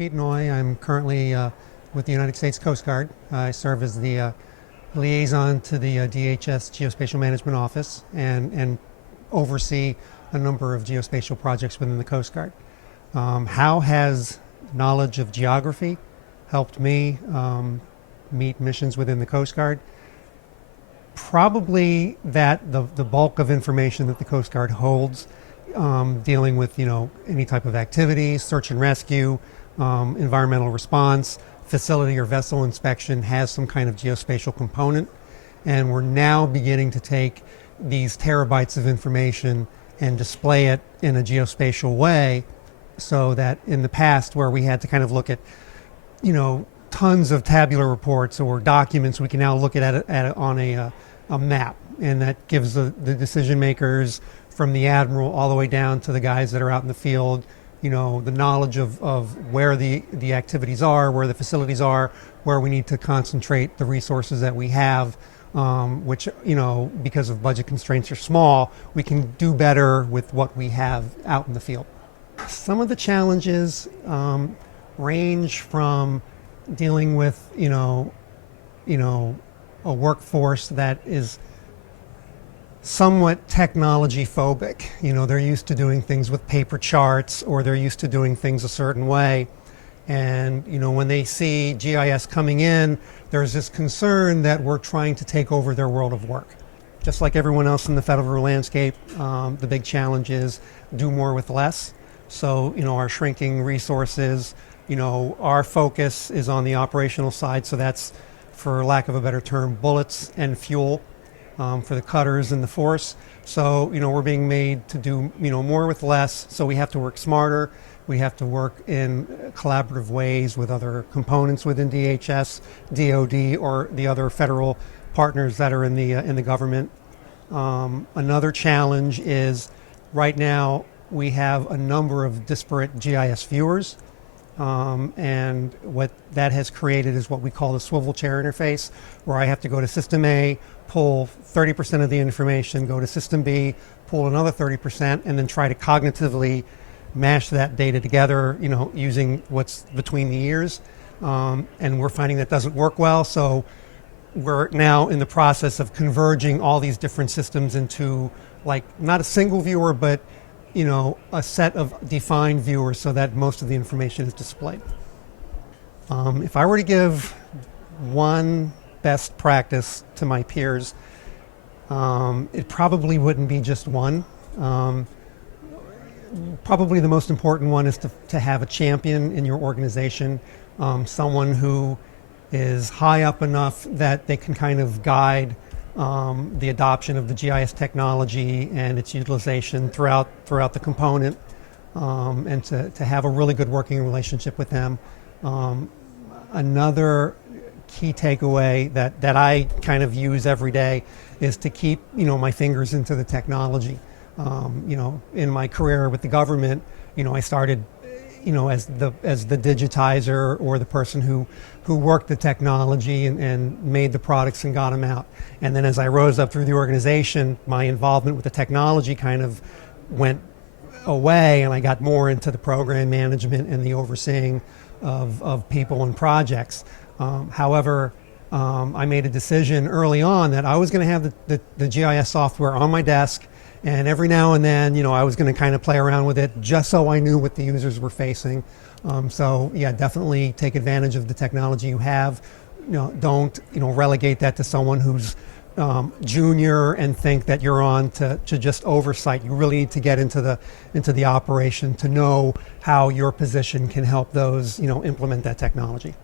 Pete Noy. I'm currently with the United States Coast Guard. I serve as the liaison to the DHS Geospatial Management Office and oversee a number of geospatial projects within the Coast Guard. How has knowledge of geography helped me meet missions within the Coast Guard? Probably that the bulk of information that the Coast Guard holds dealing with any type of activity, search and rescue, environmental response, facility or vessel inspection has some kind of geospatial component, and we're now beginning to take these terabytes of information and display it in a geospatial way, so that in the past where we had to kind of look at tons of tabular reports or documents, we can now look at it on a map, and that gives the decision makers from the admiral all the way down to the guys that are out in the field, the knowledge of where the activities are, where the facilities are, where we need to concentrate the resources that we have, which, because of budget constraints are small, we can do better with what we have out in the field. Some of the challenges range from dealing with, a workforce that is somewhat technology phobic. They're used to doing things with paper charts, or they're used to doing things a certain way. And, when they see GIS coming in, there's this concern that we're trying to take over their world of work. Just like everyone else in the federal landscape, the big challenge is do more with less. So, our shrinking resources, our focus is on the operational side. So that's, for lack of a better term, bullets and fuel for the cutters and the force. So, we're being made to do, more with less. So we have to work smarter. We have to work in collaborative ways with other components within DHS, DOD, or the other federal partners that are in the government. Another challenge is right now we have a number of disparate GIS viewers. And what that has created is what we call the swivel chair interface, where I have to go to System A, pull 30% of the information, go to System B, pull another 30%, and then try to cognitively mash that data together, using what's between the ears. And we're finding that doesn't work well, so we're now in the process of converging all these different systems into, like, not a single viewer, but a set of defined viewers so that most of the information is displayed. If I were to give one best practice to my peers, it probably wouldn't be just one. Probably the most important one is to have a champion in your organization, someone who is high up enough that they can kind of guide the adoption of the GIS technology and its utilization throughout the component, and to have a really good working relationship with them. Another key takeaway that I kind of use every day is to keep my fingers into the technology. In my career with the government, I started as the digitizer, or the person who worked the technology and made the products and got them out. And then as I rose up through the organization, my involvement with the technology kind of went away, and I got more into the program management and the overseeing of people and projects. However, I made a decision early on that I was going to have the GIS software on my desk, and every now and then, I was going to kind of play around with it just so I knew what the users were facing. So yeah, definitely take advantage of the technology you have. Don't relegate that to someone who's junior and think that you're on to just oversight. You really need to get into the operation to know how your position can help those implement that technology.